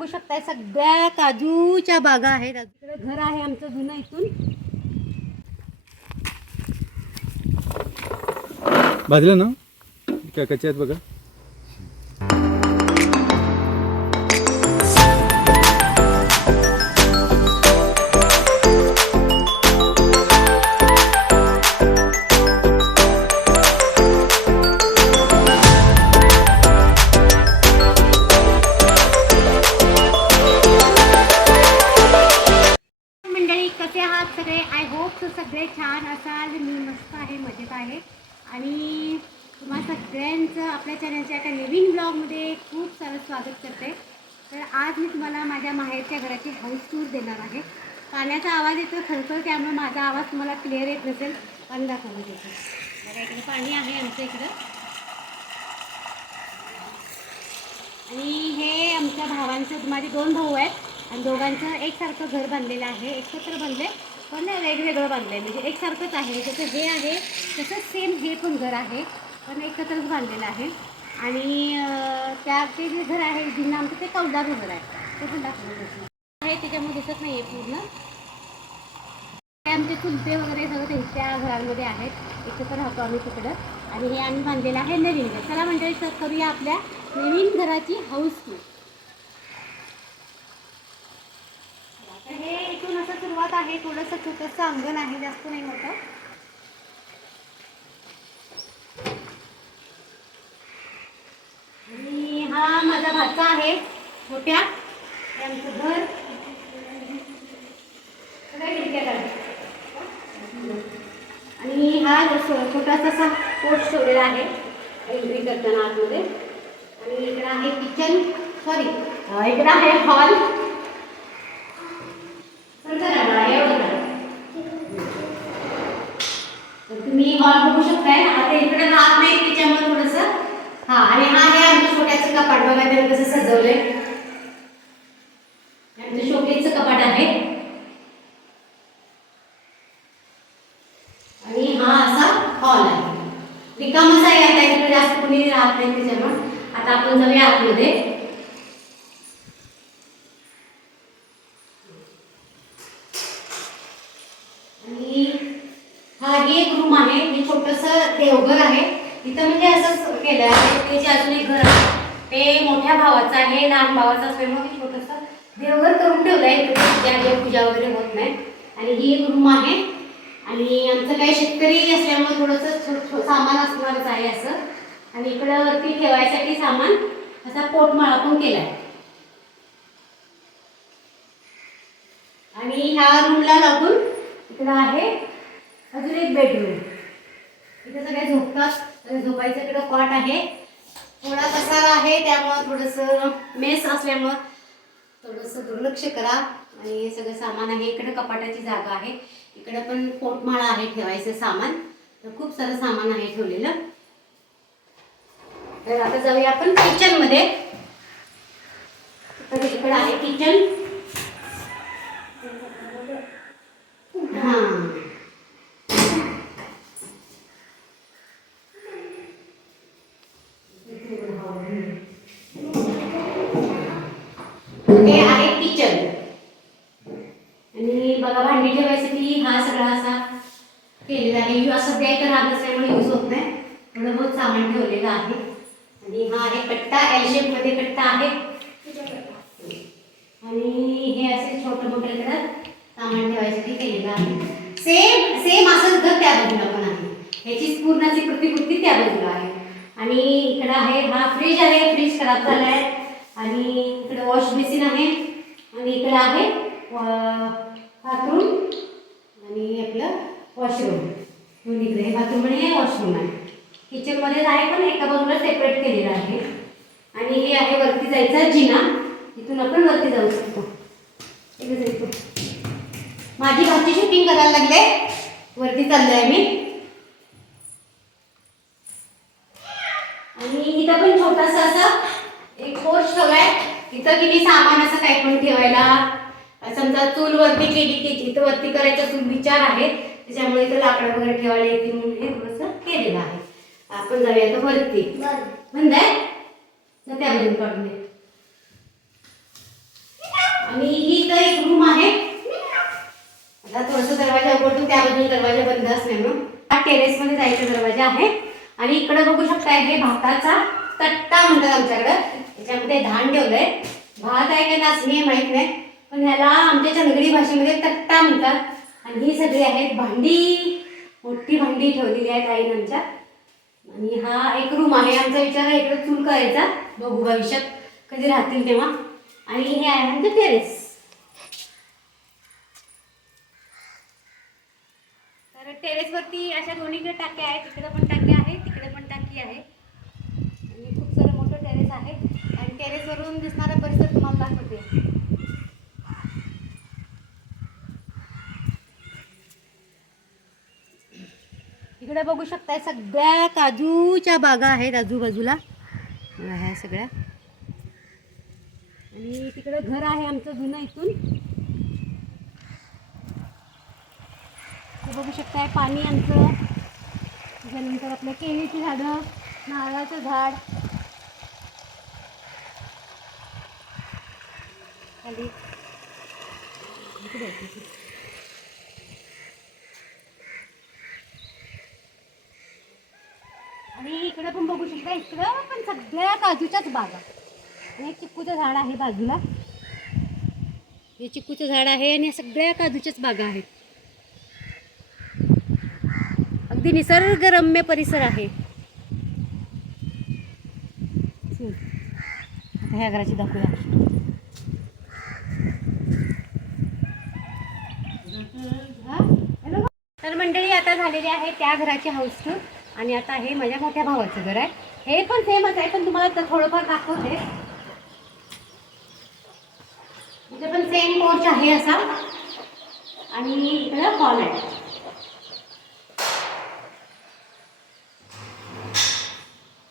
बघू शकताय सगळ्या काजूच्या बागा आहेत. घर आहे आमचं जुनं इथून. भाजलं ना? काय कच्चे आहेत बघा. छान असाल मी मस्त आहे मजेत आहे. आणि तुम्हा सगळ्यांचं आपल्या चॅनलच्या एका नवीन ब्लॉगमध्ये खूप सारं स्वागत करते. तर आज मी तुम्हाला माझ्या माहेरच्या घराची हाऊस टूर देणार आहे. पाण्याचा आवाज येतो खरखर त्यामुळे माझा आवाज तुम्हाला क्लिअर येत नसेल. पण दाखवण्यात येतो बघा इकडे पाणी आहे आमच्या इकडं. आणि हे आमच्या भावांचं माझे दोन भाऊ आहेत. आणि दोघांचं एकसारखं घर बांधलेलं आहे एकत्र बांधले पण वेगवेगळं बांधलं आहे म्हणजे एकसारखंच आहे. म्हणजे जसं हे आहे तसंच सेम हे पण घर आहे. पण एकत्रच बांधलेलं आहे. आणि त्या ते जे घर आहे जिल्हा आमचं ते कौदार घर आहे. ते पण दाखवलं आहे. त्याच्यामुळे दिसत नाही आहे पूर्ण. ते आमचे चुलते वगैरे सगळं त्यांच्या घरांमध्ये आहेत. एकत्र राहतो आम्ही तिकडं. आणि हे आम्ही बांधलेलं आहे नवीन घर. चला म्हणजे करूया आपल्या नवीन घराची हाऊस टूर तर हे इथून असं सुरुवात आहे थोडंसं छोटंसं अंगण आहे जास्त नाही मोठं. आणि हा माझा भाचा आहे छोट्या हे आमचं घर. आणि हा छोटासा असा पोट ठेवलेला आहे एंट्री करताना आतमध्ये. आणि इकडं आहे किचन सॉरी इकडं आहे हॉल तुम्ही हॉल बघू शकताय आता इकडे राहत नाही त्याच्यामुळे थोडस हा आणि हा आहे आमचं छोट्याचं कपाट बघा त्याला कसं सजवलंय आमचं शोकेचं कपाट आहे आणि हा असा हॉल आहे रिकामच आहे आता इकडे जास्त कोणी राहत नाही त्याच्यामुळे आता आपण जाऊया आतमध्ये. आणि हा हे एक रूम आहे हे छोटस देवघर आहे. इथं म्हणजे असंच केलं आहे ते अजून एक घर आहे ते मोठ्या भावाचं आहे लहान भावाचं असल्यामुळे ते छोटंसं देवघर करून ठेवलं आहे पूजा वगैरे होत नाही. आणि ही एक रूम आहे. आणि आमचं काही शेतकरी असल्यामुळे थोडंसं सामान असणारच आहे असं. आणि इकडं वरती ठेवायसाठी सामान असा पोटमाळा पण केला आहे आणि ह्या रूमला लागून इकडं आहे अजून एक बेडरूम इथं सगळे झोपतात. झोपायचं इकडं कॉट आहे. थोडा पसारा आहे त्यामुळं थोडंसं मेस असल्यामुळं थोडंसं दुर्लक्ष करा. आणि हे सगळं सामान आहे. इकडं कपाटाची जागा आहे. इकडे पण पोटमाळा आहे ठेवायचं सामान. तर खूप सारं सामान आहे ठेवलेलं. तर आता जाऊया आपण किचनमध्ये तर इकडे आहे किचन हा हे आहे किचन आणि बघा भांडी ठेवायसाठी हा सगळा असा आणि यू असं द्याय तर राहत असल्यामुळे यूज होत नाही. थोडं बहुत सामान ठेवलेलं आहे. आणि हा आहे कट्टा एल शेपमध्ये कट्टा आहे. आणि हे असे छोटं मोठं घरात सामान ठेवायसाठी केलेलं आहे. सेम सेम असंच घर त्या बाजूला पण आहे. ह्याची पूर्णाची प्रतिकृती त्या बाजूला आहे. आणि इकडं आहे हा फ्रीज आहे. फ्रीज खराब झाला आहे आणि इकडे वॉश बेसिन आहे. आणि इकडं आहे बाथरूम आणि आपलं वॉशरूम दोन इकडे हे बाथरूम आणि हे वॉशरूम आहे. किचनमध्येच आहे पण एका बाजूला सेपरेट केलेलं आहे. आणि हे आहे वरती जायचा जिना. इथून आपण वरती जाऊ शकतो. माझी भाची शूटिंग करायला लागले. वरती चाललो आहे मी. आणि इथं पण छोटासा असं एक पोर्च ठेवलाय इथं किती सामान असं काही पण ठेवायला. समजा चूल वरती केली की इथं वरती करायचा चूल विचार आहे. त्याच्यामुळे इथं लाकडं वगैरे ठेवायला येते म्हणून हे थोडंसं केलेलं आहे. आपण जाऊया आता वरती. बंद आहे? ना त्यामधून काढून दे आणि ही तर एक रूम आहे. आता थोडस दरवाजा उघडतो त्यामधून दरवाजा बंद असते ना. हा टेरेस मध्ये जायचा दरवाजा आहे. आणि इकडे बघू शकता हे भाताचा तट्टा म्हणतात आमच्याकडे. त्याच्यामध्ये धान ठेवलंय. भात आहे का नाचणी माहीत नाही. पण ह्याला आमच्या चंदगडी भाषेमध्ये तट्टा म्हणतात. आणि ही सगळी आहेत भांडी मोठी भांडी ठेवलेली आहेत आईन आमच्या. आणि हा एक रूम आहे आमचा विचार आहे इकडे चूल करायचा. बघू भविष्यात कधी राहतील तेव्हा. आणि हे आहे आमचं टेरेस तर टेरेसवरती अशा दोन्हीकडे टाक्या आहेत. तिकडे पण टाकी आहे तिकडे पण टाकी आहे. आणि खूप सारं मोठं टेरेस आहे. आणि टेरेसवरून दिसणारा परिसर तुम्हाला दाखवते. इकडे बघू शकताय सगळ्या काजूच्या बागा आहेत आजूबाजूला. ह्या सगळ्या. आणि तिकडे घर आहे आमचं जुनं इथून. बघू शकताय पाणी आमचं. त्याच्यानंतर आपल्या केळीची झाडं नारळाचं झाड. खाली. इकडे पण बघू शकता इकडं पण सगळ्या काजूच्याच बागा. आणि एक चिक्कूचं झाड आहे बाजूला. हे चिक्कूचं झाड आहे आणि या सगळ्या काजूच्याच बागा आहेत. अगदी निसर्गरम्य परिसर आहे. आता ह्या घराची दाखवूया. तर मंडळी आता झालेली आहे त्या घराची हाऊस टूर आणि आता हे माझ्या मोठ्या भावाचं घर आहे. हे पण सेमच आहे पण तुम्हाला तर थोडंफार दाखवते. इथे पण सेम पोर्च आहे असा. आणि इकडं हॉल आहे.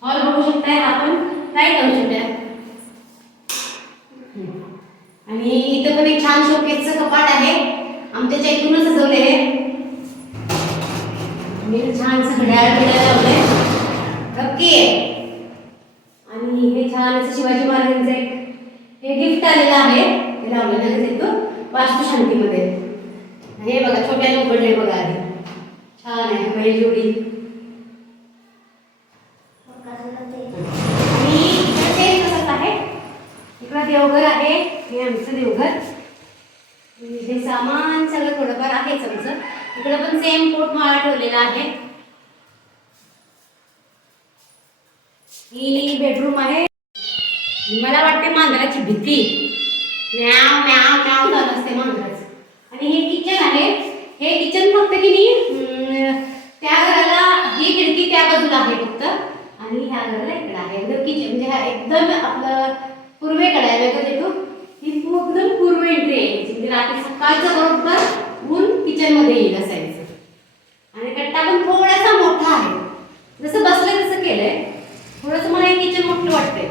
हॉल बघू शकताय आपण. काय करू शकताय. आणि इथं पण एक छान शोकेसचं कपाट आहे. आमच्या चैतूनच सजवले आहे. मी छानसं घड्याळ बिड्याळ लावलंय नक्की. आहे आणि हे छान असं शिवाजी महाराजांचं एक हे गिफ्ट आलेलं आहे. हे लावलेलं येतो वास्तुशांतीमध्ये. हे बघा छोट्याने उघडले बघा आधी. छान आहे बैल जोडी. आणि इकडे ते आहे? इकडं देवघर आहे. हे आमचं देवघर. हे सामान सगळं इकडे पण सेम कोट माळा ठेवलेला आहे. ही बेडरूम आहे. मला वाटते मांजराची भीती. म्याव म्याव म्याव चालू असते मांजराचं. आणि हे किचन आहे. हे किचन फक्त की नाही त्या घराला ही खिडकी त्या बाजूला आहे फक्त. आणि ह्या घराला इकडे आहे. एकदम किचन म्हणजे ह्या एकदम आपलं पूर्वेकडे आहे. वेगळं देतो ही एकदम पूर्व एंट्री आहे. म्हणजे रात्री सकाळचं बरोबर ऊन किचनमध्ये येईल असायचं. आणि कट्टा पण थोडासा मोठा आहे. जसं बसलं तसं केलंय. थोडंसं मला हे किचन मोठं वाटतंय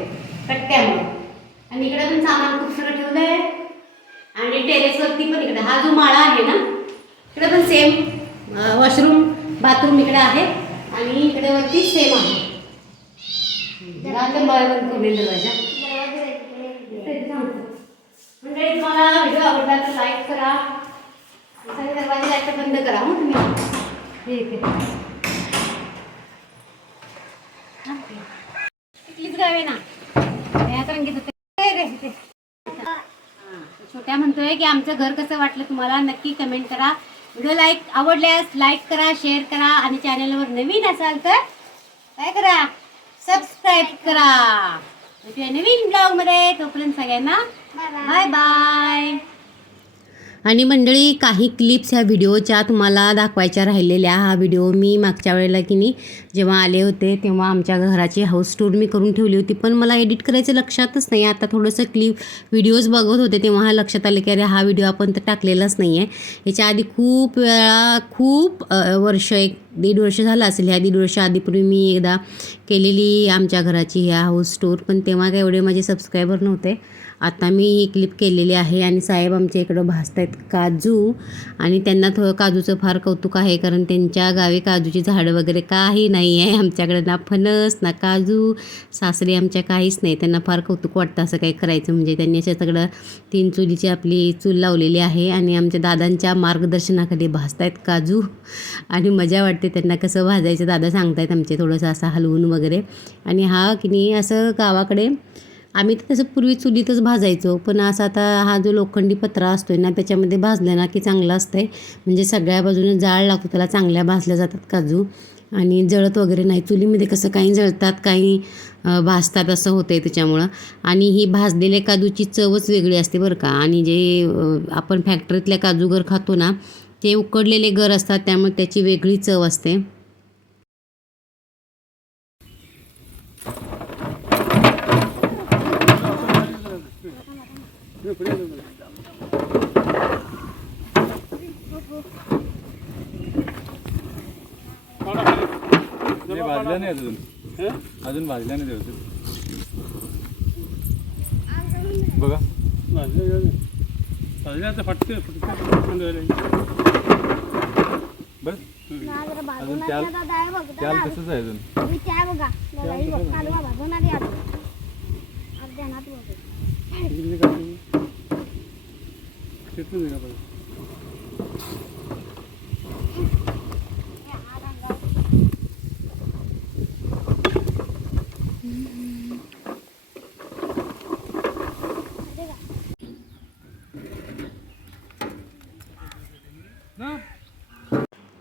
कट्ट्यामुळे. आणि इकडे पण सामान खूप सगळं ठेवलंय. आणि टेरेसवरती पण इकडे. हा जो माळा आहे ना इकडे पण सेम वॉशरूम बाथरूम इकडे आहे. आणि इकडे वरती सेम आहे. दरवाजा. म्हणजे तुम्हाला व्हिडिओ आवडला तर लाईक करा. दरवाजे लाइट बंद करा हो तुम्ही. ठीक आहे. हा, गावे ना. यात रंगीत होते. छोट्या म्हणतोय की आमचं घर कसं वाटलं तुम्हाला नक्की कमेंट करा. व्हिडिओ लाईक आवडल्यास लाईक करा शेअर करा आणि चॅनलवर नवीन असाल तर काय करा? सबस्क्राईब करा. भेटूया नवीन ब्लॉगमध्ये. तोपर्यंत सगळ्यांना बाय बाय आणि मंडळी काही क्लिप्स ह्या व्हिडिओच्या तुम्हाला दाखवायच्या राहिलेल्या. हा व्हिडिओ मी मागच्या वेळेला की नाही जेव्हा आले होते तेव्हा आमच्या घराची हाऊस टूर मी करून ठेवली होती. पण मला एडिट करायचं लक्षातच नाही. आता थोडंसं क्लिप व्हिडिओज बघत होते तेव्हा हा लक्षात आले की अरे हा व्हिडिओ आपण तर टाकलेलाच नाही आहे याच्या आधी खूप वेळा खूप वर्ष एक दीड वर्ष झालं असेल. ह्या दीड वर्ष आधीपूर्वी मी एकदा केलेली आमच्या घराची ह्या हाऊस टूर पण तेव्हा काय एवढे माझे सबस्क्रायबर नव्हते. आता मी ही क्लिप केलेली आहे आणि साहेब आमच्या इकडं भासत आहेत काजू. आणि त्यांना थोडं काजूचं फार कौतुक आहे कारण त्यांच्या गावी काजूची झाडं वगैरे काही नाही आहे. आमच्याकडे ना फणस ना काजू सासरे आमच्या काहीच नाही. त्यांना फार कौतुक वाटतं असं काही करायचं. म्हणजे त्यांनी अशा सगळं तीन चुलीची आपली चूल लावलेली आहे आणि आमच्या दादांच्या मार्गदर्शनाखाली भासत आहेत काजू. आणि मजा वाटते त्यांना कसं भाजायचं. दादा सांगतायत आमचे थोडंसं असं हलवून वगैरे. आणि हा की नाही असं गावाकडे आम्ही तर तसं पूर्वी चुलीतच भाजायचो पण असा आता हा जो लोखंडी पत्रा असतो ना त्याच्यामध्ये भाजलं ना की चांगलं असतंय. म्हणजे सगळ्या बाजूने जाळ लागतो त्याला चांगल्या भाजल्या जातात काजू. आणि जळत वगैरे नाही. चुलीमध्ये कसं काही जळतात काही भाजतात असं होतं आहे त्याच्यामुळं. आणि ही भाजलेल्या काजूची चवच वेगळी असते बरं का. आणि जे आपण फॅक्टरीतल्या काजू गर खातो ना ते उकडलेले गर असतात त्यामुळे त्याची वेगळी चव असते. Ne var ya ne dedim? He? Adın var ya ne diyorsun? Baba. Lan ne yani? Sadece de farklı farklı öyle. Bas. Adın tel. Tel kısa zaydın. Bir tel baba. Tel baba. Kalıba baba. Ne diyor? Abi ne yapıyor? Şimdi kaçıyor. 真的要不行。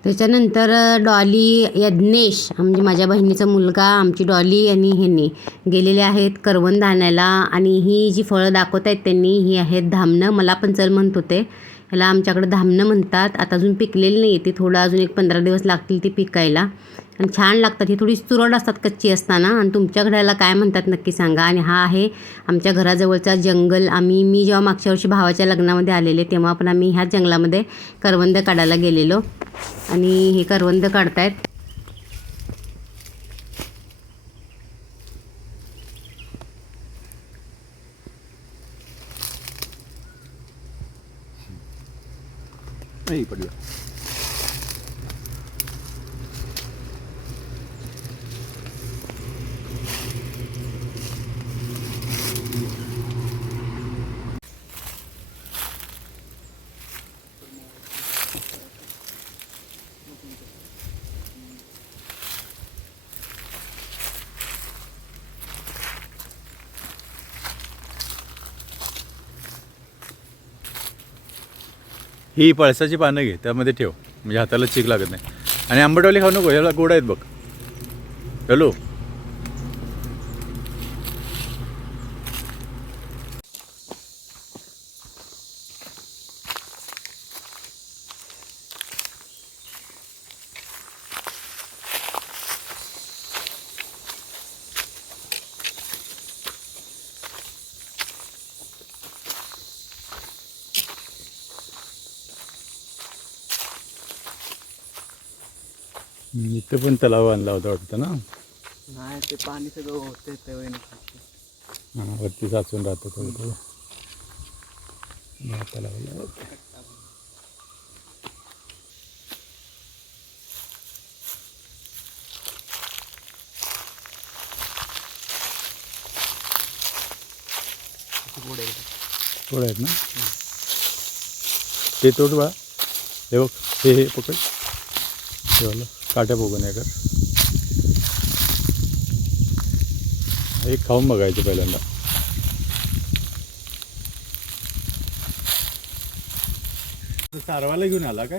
त्याच्यानंतर Dolly Yagnesh म्हणजे माझ्या बहिणीचा मुलगा आमची Dolly आणि ह्यांनी गेलेले आहेत करवंद आणायला आणि ही जी फळं दाखवत आहेत त्यांनी ही आहेत धामणं. मला पण चल म्हणत होते. ह्याला आमच्याकडं धामणं म्हणतात. आता अजून पिकलेली नाही ती थोडं अजून एक पंधरा दिवस लागतील ती पिकायला. आणि छान लागतात. ही थोडी चुरड असतात कच्ची असताना. आणि तुमच्या याला काय म्हणतात नक्की सांगा. आणि हा आहे आमच्या घराजवळचा जंगल. आम्ही मी जेव्हा मागच्या वर्षी भावाच्या लग्नामध्ये आलेले तेव्हा पण आम्ही ह्याच जंगलामध्ये करवंद काढायला गेलेलो. आणि हे करवंद काढतायत. नाही पडलं. ही पळसाची पानं घे त्यामध्ये ठेव. म्हणजे हाताला चीक लागत नाही. आणि आंबटवाली खाऊ नको याला गोड आहेत बघ. हॅलो? इथं पण तलाव आणला होता वाटतं ना? नाही ते पाणी सगळं होते ते हां वरती साचून राहतं थोडं थोडं. तलावाला थोडं आहेत. ना? ते तोड बा हे बघ हे हे पकड. हे वालं काट्या बघून आहे कर एक खाऊन बघायचं पहिल्यांदा. सारवाला घेऊन आला काय?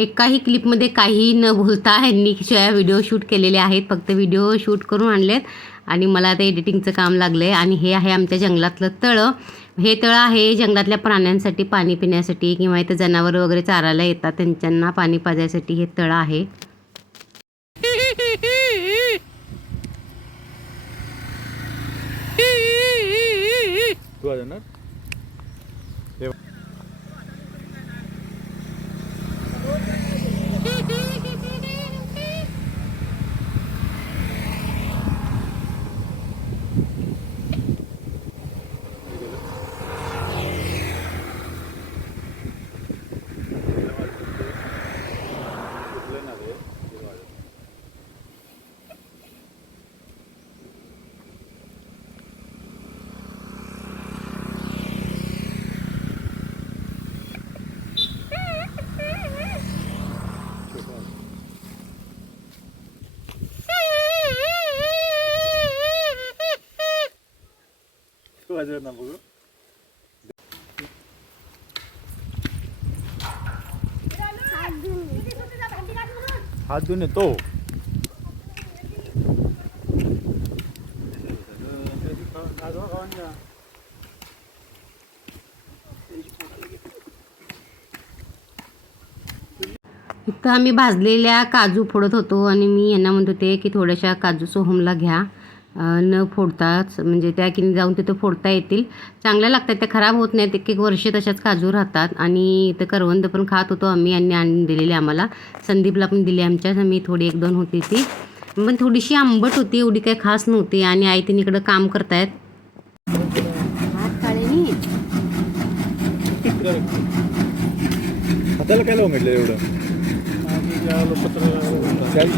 एकाही क्लिपमध्ये काही न भूलता ह्यांनी शिवाय व्हिडिओ शूट केलेले आहेत फक्त व्हिडिओ शूट करून आणलेत. आणि मला आता एडिटिंगचं काम लागलं आहे आणि हे आहे आमच्या जंगलातलं तळं. हे तळं आहे जंगलातल्या प्राण्यांसाठी पाणी पिण्यासाठी किंवा इथं जनावरं वगैरे चारायला येतात. त्यांच्यांना पाणी पाजायसाठी हे तळं आहे. तू तू आ जाणार बघू हात धुवून येतो इथं आम्ही भाजलेल्या काजू फोडत होतो आणि मी यांना म्हणत होते की थोड्याशा काजू सोहमला घ्या. न फोडताच म्हणजे त्या की जाऊन तिथं फोडता येतील. चांगल्या लागतात त्या खराब होत नाहीत. एक एक वर्ष तशाच काजू राहतात. आणि इथं करवंद पण खात होतो आम्ही. यांनी आणून दिलेली आम्हाला. संदीपला पण दिली आमच्या. मी थोडी एक दोन होती ती. पण थोडीशी आंबट होती. एवढी काही खास नव्हती. आणि आई तिने इकडं काम करतायत. हाताला काय लावून म्हटलं एवढं?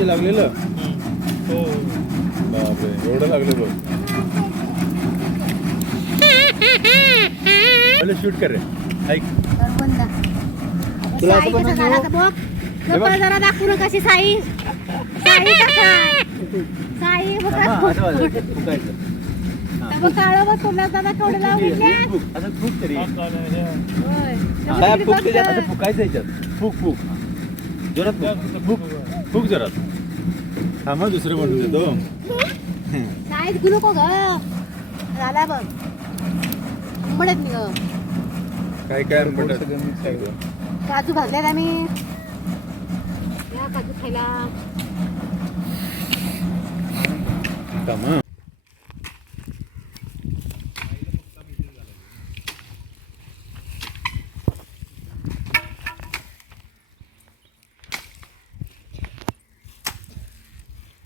लागलेलं? बापरे एवढं लागलं बघ पहिले शूट कर रे. ऐक. तुला असं? हे बघ. जरा दाखवू नका कशी साई. साई साई असं फुक, तरी. फुक फुकायचं याच्यात. फुक फुक. जोरात फुक. फुक फुक जोरात. मग दुसरं बनवून देतो. साईज घेऊ नको ग. झाला बघ. म्हणत मी ग काय काय आंबट काजू भाजल्यात आम्ही. या काजू खायला. कामा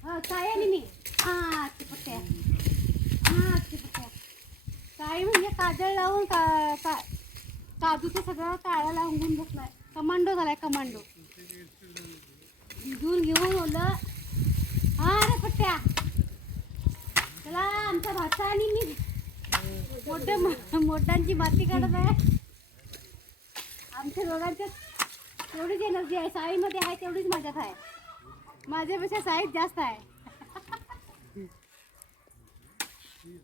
हा, काय आली मी हा चिपट्या हा चिपट्या काय म्हणजे काजळ लावून का का- काजूचं सगळं काळा लावून घेऊन बसलाय. कमांडो झालाय कमांडो. घेऊन घेऊन ओलं. हा रे पट्ट्या चला आमचा भाचा आणि मी मोठे मोठ्यांची माती काढत आहे. आमच्या दोघांच्या तेवढीच एनर्जी आहे. साईमध्ये आहे तेवढीच माझ्यात आहे. माझ्यापेक्षा साईज जास्त आहे घे- घे रे विजय, त्याला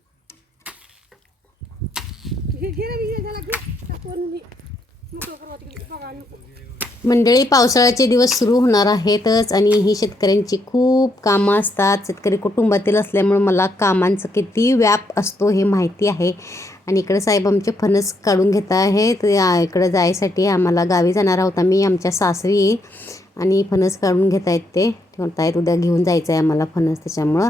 घे. त्या कोण मी- नको करू आता तिकडे. बघा, नको. मंडळी पावसाळ्याचे दिवस सुरू होणार आहेतच आणि ही शेतकऱ्यांची खूप कामं असतात. शेतकरी कुटुंबातील असल्यामुळे मला कामांचं किती व्याप असतो हे माहिती आहे. आणि इकडे साहेब आमचे फणस काढून घेत आहेत. या- इकडं जायसाठी आम्हाला गावी जाणार आहोत आम्ही आमच्या सासरी. आणि फणस काढून घेत आहेत ते. म्हणत आहेत उद्या घेऊन जायचं आहे आम्हाला फणस त्याच्यामुळं.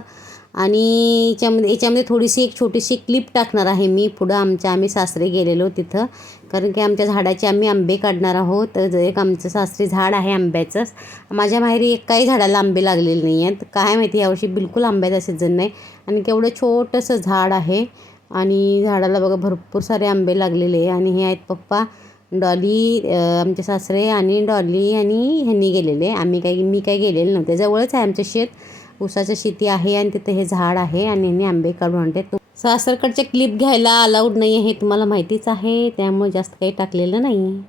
आणि याच्यामध्ये याच्यामध्ये थोडीशी एक छोटीशी क्लिप टाकणार आहे मी पुढं. आमच्या आम्ही सासरे गेलेलो तिथं. कारण की आमच्या झाडाचे आम्ही आंबे काढणार आहोत. तर एक आमचं सासरी झाड आहे आंब्याचंच. माझ्या माहेरी एकाही झाडाला आंबे लागलेले नाही आहेत. काय माहिती यावर्षी बिलकुल आंब्याचा सीझन नाही. आणि केवढं छोटंसं झाड आहे. आणि झाडाला बघा भरपूर सारे आंबे लागलेले आहे. आणि हे आहेत पप्पा डॉली आमचे सासरे आणि डॉली आणि ह्यांनी गेलेले. आम्ही काही मी काही गेलेले नव्हते. जवळच आहे आमचं शेत. उसाच्या शेती आहे आणि तिथं हे झाड आहे आणि यांनी आंबे काढून आणते. तो सासरकडचे क्लिप घ्यायला अलाउड नाही आहे हे तुम्हाला माहितीच आहे त्यामुळे जास्त काही टाकलेलं नाही.